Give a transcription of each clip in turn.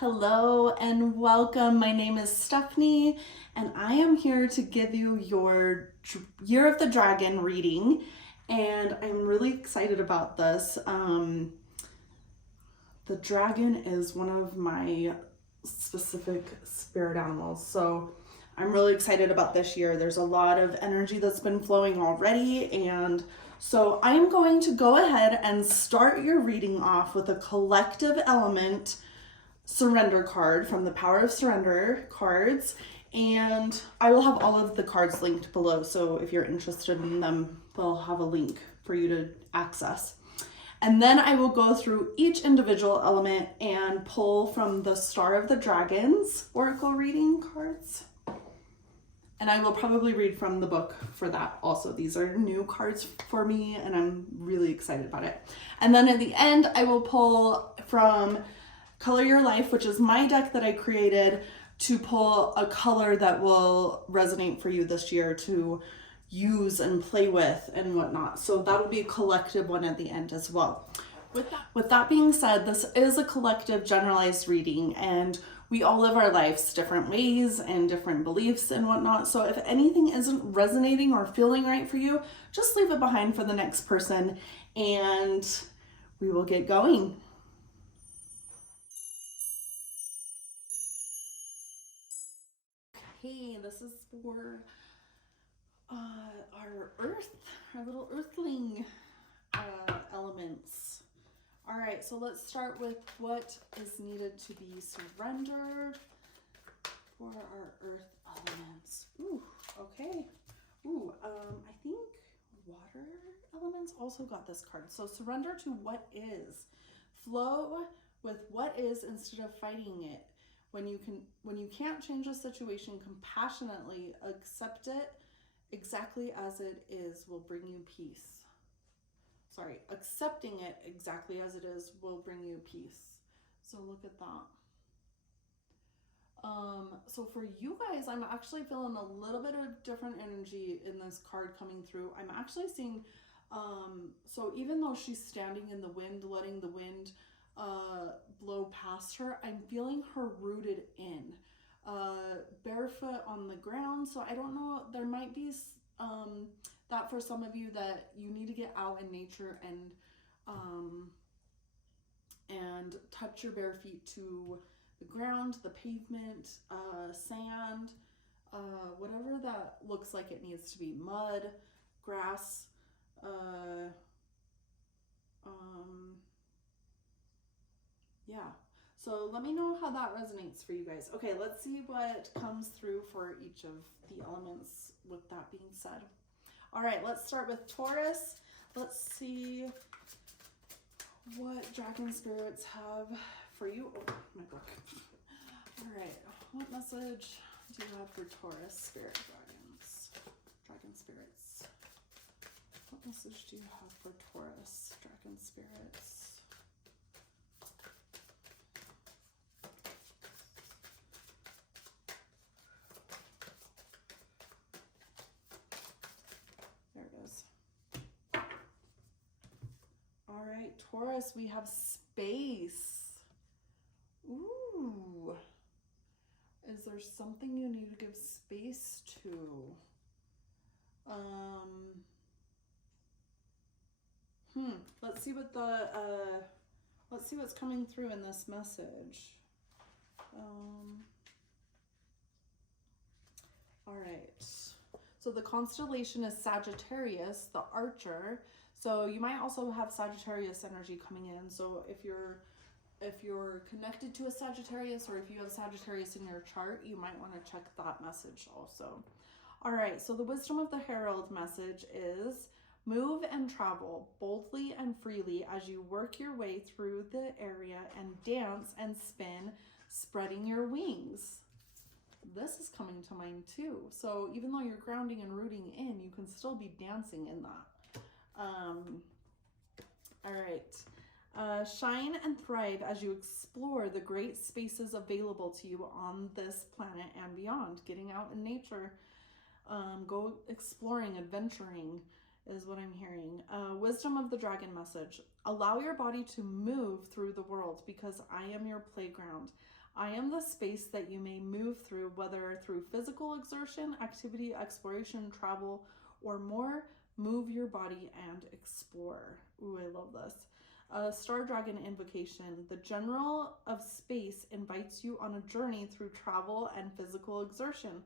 Hello and welcome. My name is Stephanie, and I am here to give you your Year of the Dragon reading. And I'm really excited about this. The dragon is one of my specific spirit animals, so I'm really excited about this year. There's a lot of energy that's been flowing already, and so I'm going to go ahead and start your reading off with a collective element surrender card from the Power of Surrender cards, and I will have all of the cards linked below, so if you're interested in them, they'll have a link for you to access. And then I will go through each individual element and pull from the Star of the Dragons Oracle reading cards. And I will probably read from the book for that also. These are new cards for me, and I'm really excited about it. And then at the end, I will pull from Color Your Life, which is my deck that I created to pull a color that will resonate for you this year to use and play with and whatnot. So that'll be a collective one at the end as well. With that being said, this is a collective generalized reading, and we all live our lives different ways and different beliefs and whatnot. So if anything isn't resonating or feeling right for you, just leave it behind for the next person and we will get going. Okay, this is for our little earthling elements. All right, so let's start with what is needed to be surrendered for our earth elements. Ooh, okay. Ooh, I think water elements also got this card. So surrender to what is. Flow with what is instead of fighting it. When you can't change a situation, compassionately accept it exactly as it is will bring you peace. Sorry, accepting it exactly as it is will bring you peace. So look at that. So for you guys, I'm actually feeling a little bit of different energy in this card coming through. I'm actually seeing, so even though she's standing in the wind, letting the wind blow past her, I'm feeling her rooted in, barefoot on the ground. So I don't know, there might be that for some of you that you need to get out in nature and touch your bare feet to the ground, the pavement, sand, whatever that looks like it needs to be, mud, grass, yeah. So let me know how that resonates for you guys. Okay, let's see what comes through for each of the elements with that being said. All right, let's start with Taurus. Let's see what dragon spirits have for you. Oh, my book. All right, what message do you have for Taurus spirit dragons? Dragon spirits. What message do you have for Taurus dragon spirits? There it is. All right, Taurus, we have space. Ooh. Is there something you need to give space to? Let's see what let's see what's coming through in this message. All right. So the constellation is Sagittarius, the Archer. So you might also have Sagittarius energy coming in. So if you're connected to a Sagittarius, or if you have Sagittarius in your chart, you might want to check that message also. All right, so the wisdom of the Herald message is move and travel boldly and freely as you work your way through the area and dance and spin, spreading your wings. This is coming to mind too. So even though you're grounding and rooting in, you can still be dancing in that. All right. Shine and thrive as you explore the great spaces available to you on this planet and beyond. Getting out in nature, go exploring, adventuring is what I'm hearing. Wisdom of the dragon message. Allow your body to move through the world because I am your playground. I am the space that you may move through, whether through physical exertion, activity, exploration, travel, or more. Move your body and explore. Ooh, I love this. Star Dragon invocation. The General of Space invites you on a journey through travel and physical exertion.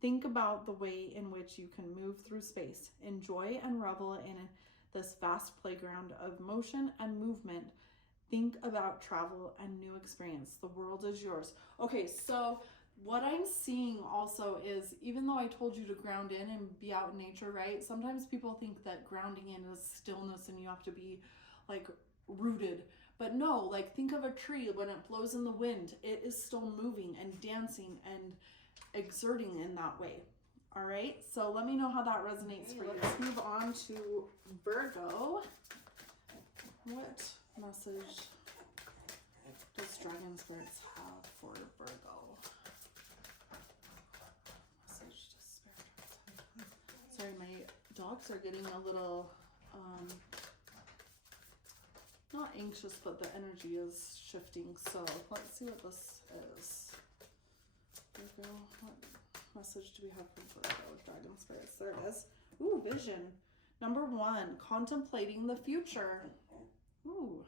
Think about the way in which you can move through space. Enjoy and revel in this vast playground of motion and movement. Think about travel and new experience. The world is yours. Okay, so what I'm seeing also is, even though I told you to ground in and be out in nature, right? Sometimes people think that grounding in is stillness and you have to be like rooted. But no, like think of a tree when it blows in the wind. It is still moving and dancing and exerting in that way. All right, so let me know how that resonates for you. Let's move on to Virgo. What message does Dragon Spirits have for Virgo? Message to Spirit. Sorry, my dogs are getting a little not anxious, but the energy is shifting. So let's see what this is. Virgo, what message do we have for Virgo Dragon Spirits? There it is. Ooh, vision. Number 1, contemplating the future. Ooh,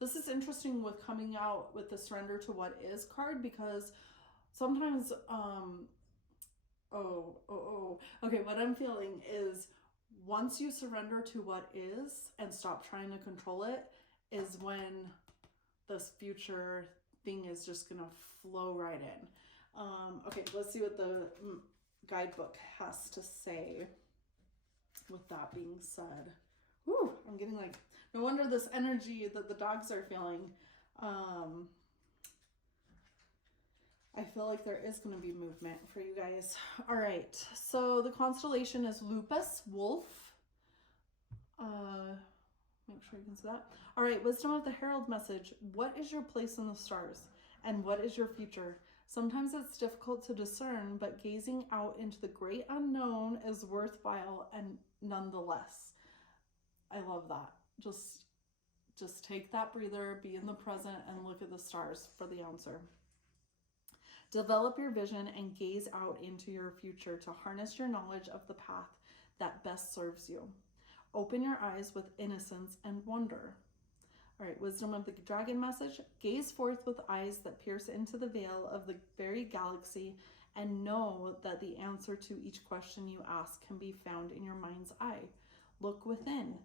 this is interesting with coming out with the surrender to what is card, because sometimes, okay, what I'm feeling is once you surrender to what is and stop trying to control it is when this future thing is just gonna flow right in. Okay, let's see what the guidebook has to say with that being said. Whew, I'm getting like, no wonder this energy that the dogs are feeling. I feel like there is going to be movement for you guys. All right, so the constellation is Lupus, Wolf. Make sure you can see that. All right, wisdom of the Herald message. What is your place in the stars? And what is your future? Sometimes it's difficult to discern, but gazing out into the great unknown is worthwhile and nonetheless. I love that. Just take that breather, be in the present, and look at the stars for the answer. Develop your vision and gaze out into your future to harness your knowledge of the path that best serves you. Open your eyes with innocence and wonder. All right, wisdom of the dragon message. Gaze forth with eyes that pierce into the veil of the very galaxy and know that the answer to each question you ask can be found in your mind's eye. Look within.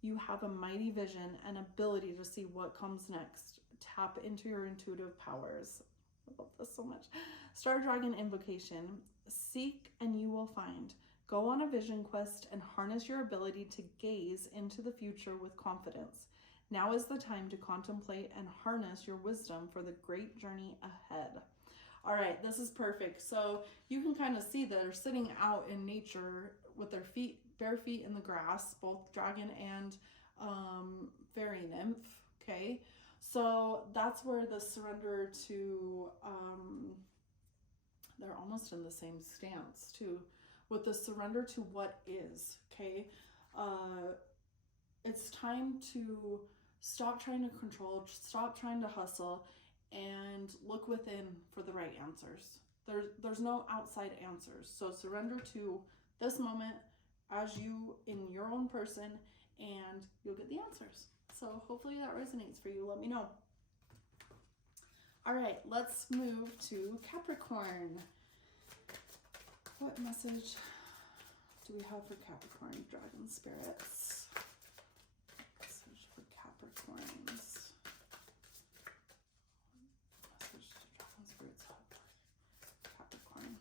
You have a mighty vision and ability to see what comes next. Tap into your intuitive powers. I love this so much. Star Dragon invocation. Seek and you will find. Go on a vision quest and harness your ability to gaze into the future with confidence. Now is the time to contemplate and harness your wisdom for the great journey ahead. All right, this is perfect. So you can kind of see that they're sitting out in nature with their feet, bare feet in the grass, both dragon and fairy nymph, okay? So that's where the surrender to, they're almost in the same stance too, with the surrender to what is, okay? It's time to stop trying to control, stop trying to hustle, and look within for the right answers. There's no outside answers. So surrender to this moment as you in your own person, and you'll get the answers. So hopefully that resonates for you. Let me know. All right, let's move to Capricorn. What message do we have for Capricorn dragon spirits? Message for Capricorns. Message to dragon spirits have for Capricorn.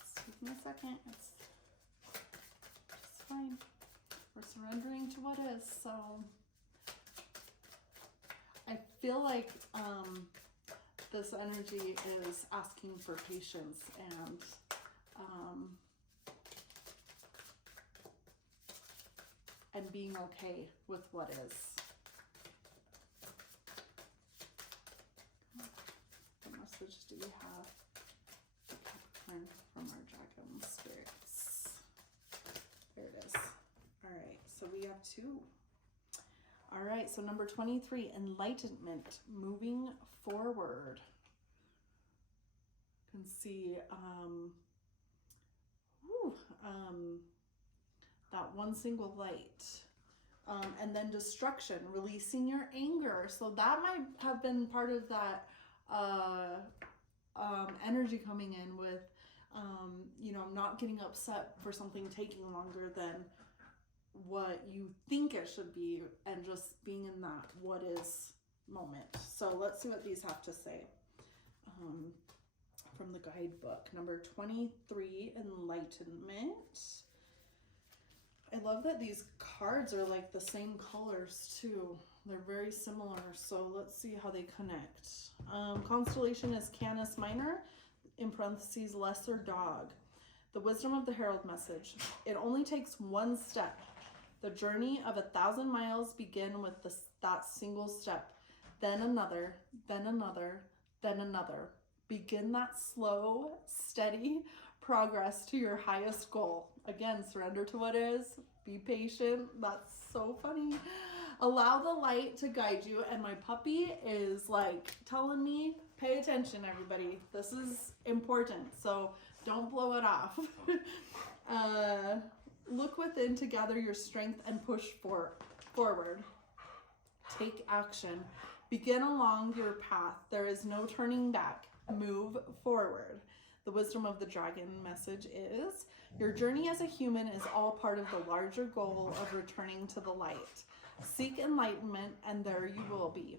It's taking a second. It's just fine. We're surrendering to what is. So I feel like this energy is asking for patience and being okay with what is. What message do we have for Capricorn from our dragon spirits? so we have 2. All right, so number 23, enlightenment, moving forward. You can see that one single light. And then destruction, releasing your anger. So that might have been part of that energy coming in with, not getting upset for something taking longer than what you think it should be, and just being in that what is moment. So let's see what these have to say from the guidebook. Number 23, enlightenment. I love that these cards are like the same colors too. They're very similar. So let's see how they connect. Constellation is Canis Minor, in parentheses, lesser dog. The wisdom of the herald message. It only takes one step. The journey of 1,000 miles begin with that single step. Then another, then another, then another. Begin that slow, steady progress to your highest goal. Again, surrender to what is. Be patient. That's so funny. Allow the light to guide you. And my puppy is like telling me, pay attention, everybody. This is important. So don't blow it off. Look within to gather your strength and push forward. Take action. Begin along your path. There is no turning back. Move forward. The wisdom of the dragon message is, your journey as a human is all part of the larger goal of returning to the light. Seek enlightenment and there you will be.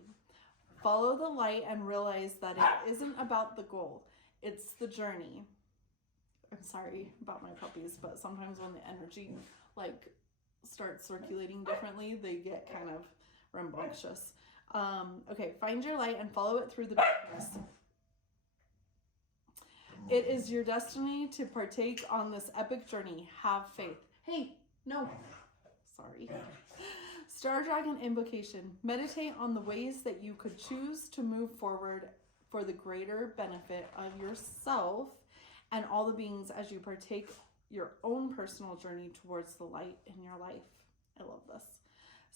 Follow the light and realize that it isn't about the goal. It's the journey. I'm sorry about my puppies, but sometimes when the energy starts circulating differently, they get kind of rambunctious. Okay, find your light and follow it through the darkness. It is your destiny to partake on this epic journey. Have faith. Hey, no. Sorry. Star Dragon invocation. Meditate on the ways that you could choose to move forward for the greater benefit of yourself and all the beings as you partake your own personal journey towards the light in your life. I love this.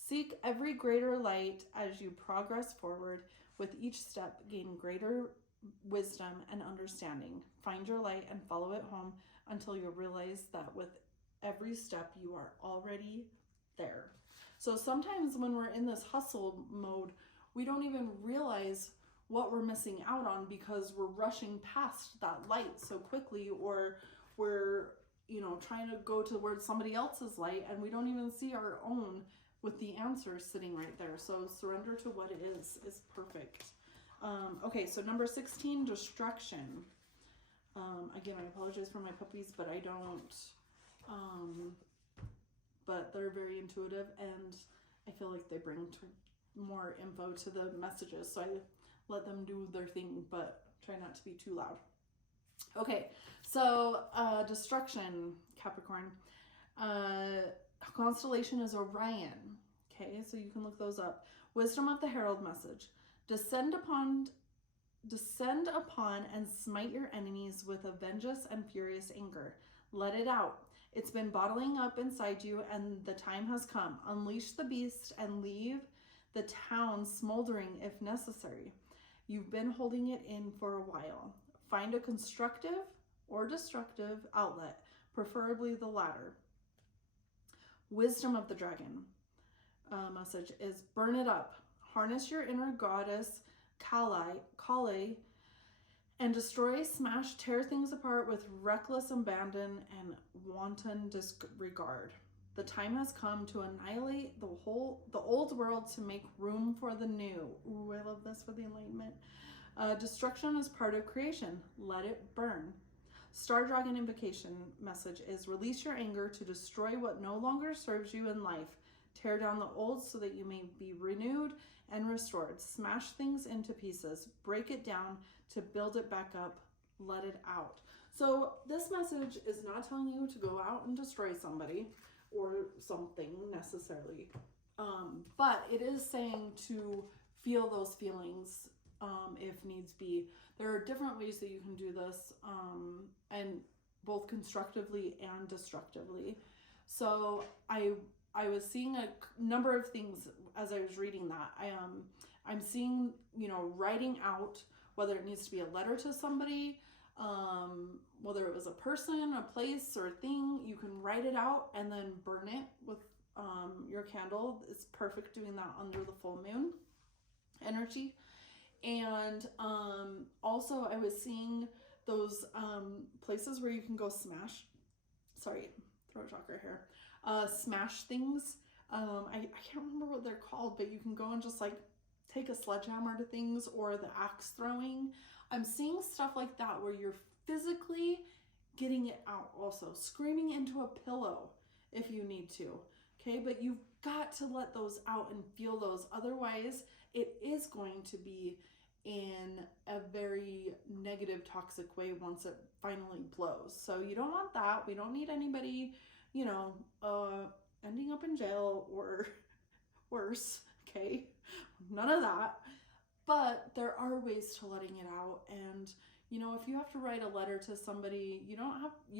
Seek every greater light as you progress forward. With each step, gain greater wisdom and understanding. Find your light and follow it home until you realize that with every step you are already there. So sometimes when we're in this hustle mode, we don't even realize what we're missing out on because we're rushing past that light so quickly, or we're trying to go towards somebody else's light and we don't even see our own with the answers sitting right there. So surrender to what it is perfect. Okay, so number 16, destruction. Again, I apologize for my puppies, but I don't, but they're very intuitive and I feel like they bring more info to the messages. So I let them do their thing, but try not to be too loud. Okay, so destruction, Capricorn. Constellation is Orion. Okay, so you can look those up. Wisdom of the herald message. Descend upon and smite your enemies with a vengeance and furious anger. Let it out. It's been bottling up inside you and the time has come. Unleash the beast and leave the town smoldering if necessary. You've been holding it in for a while. Find a constructive or destructive outlet, preferably the latter. Wisdom of the dragon message is burn it up. Harness your inner goddess, Kale, and destroy, smash, tear things apart with reckless abandon and wanton disregard. The time has come to annihilate the old world to make room for the new. Ooh, I love this for the enlightenment. Destruction is part of creation. Let it burn. Star Dragon invocation message is release your anger to destroy what no longer serves you in life. Tear down the old so that you may be renewed and restored. Smash things into pieces. Break it down to build it back up. Let it out. So this message is not telling you to go out and destroy somebody or something necessarily. But it is saying to feel those feelings if needs be. There are different ways that you can do this, and both constructively and destructively. So I I was seeing a number of things as I was reading that. I'm seeing, writing out, whether it needs to be a letter to somebody, whether it was a person, a place, or a thing, you can write it out and then burn it with your candle. It's perfect doing that under the full moon energy. And also I was seeing those places where you can go smash, sorry, throat chakra here, smash things. I can't remember what they're called, but you can go and just like take a sledgehammer to things, or the axe throwing. I'm seeing stuff like that where you're physically getting it out, also screaming into a pillow if you need to. Okay, but you've got to let those out and feel those. Otherwise, it is going to be in a very negative, toxic way once it finally blows. So you don't want that. We don't need anybody, ending up in jail or worse. Okay, none of that. But there are ways to letting it out. And, if you have to write a letter to somebody, you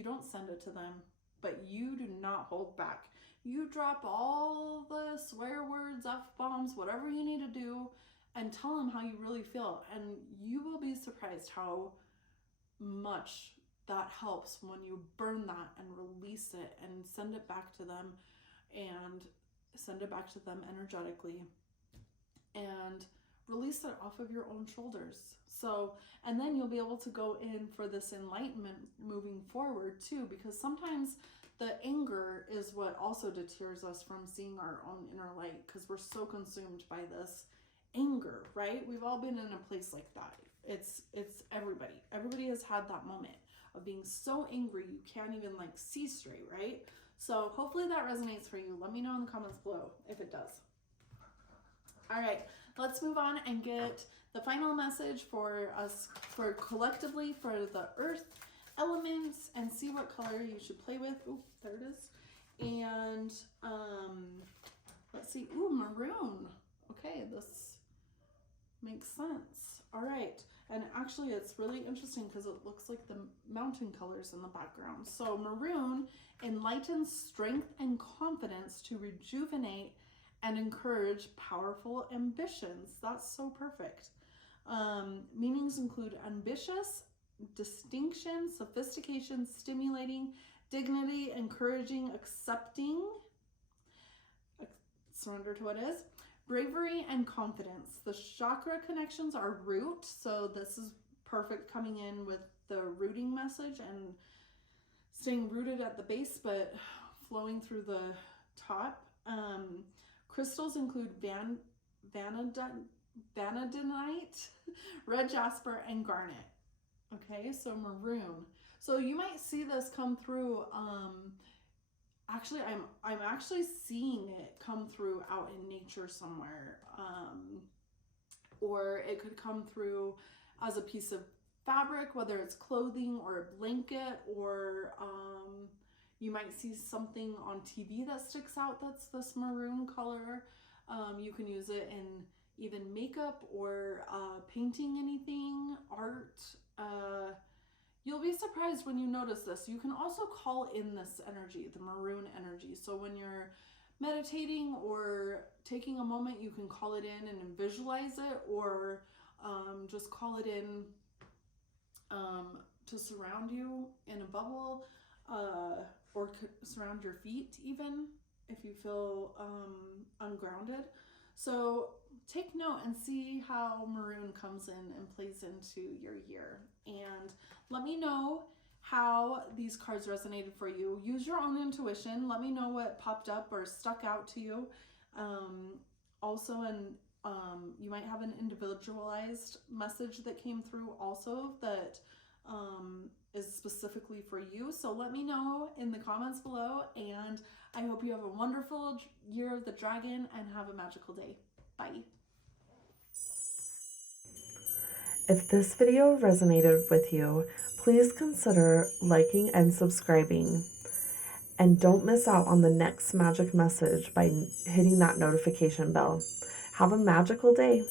don't send it to them, but you do not hold back. You drop all the swear words, F-bombs, whatever you need to do, and tell them how you really feel. And you will be surprised how much that helps when you burn that and release it and send it back to them, and send it back to them energetically, and release it off of your own shoulders. So, and then you'll be able to go in for this enlightenment moving forward too, because sometimes the anger is what also deters us from seeing our own inner light, because we're so consumed by this anger, right? We've all been in a place like that. It's everybody. Everybody has had that moment of being so angry you can't even like see straight, right? So hopefully that resonates for you. Let me know in the comments below if it does. All right, let's move on and get the final message for us, for collectively, for the earth elements, and see what color you should play with. Ooh, there it is. And let's see. Ooh, maroon. Okay, this makes sense. All right. And actually it's really interesting because it looks like the mountain colors in the background. So maroon enlightens strength and confidence to rejuvenate and encourage powerful ambitions. That's so perfect. Meanings include ambitious, distinction, sophistication, stimulating, dignity, encouraging, accepting, surrender to what is, bravery, and confidence. The chakra connections are root, so this is perfect coming in with the rooting message and staying rooted at the base but flowing through the top. Crystals include vanadinite, red jasper, and garnet. Okay, so maroon. So you might see this come through. Actually, I'm actually seeing it come through out in nature somewhere, or it could come through as a piece of fabric, whether it's clothing or a blanket, or you might see something on TV that sticks out that's this maroon color. You can use it in even makeup or painting anything, art. You'll be surprised when you notice this. You can also call in this energy, the maroon energy. So when you're meditating or taking a moment, you can call it in and visualize it, or just call it in to surround you in a bubble, or surround your feet even if you feel ungrounded. So take note and see how maroon comes in and plays into your year. And let me know how these cards resonated for you. Use your own intuition. Let me know what popped up or stuck out to you. Also, and you might have an individualized message that came through also that is specifically for you. So let me know in the comments below, and I hope you have a wonderful year of the dragon and have a magical day. Bye. If this video resonated with you, please consider liking and subscribing. And don't miss out on the next magic message by hitting that notification bell. Have a magical day.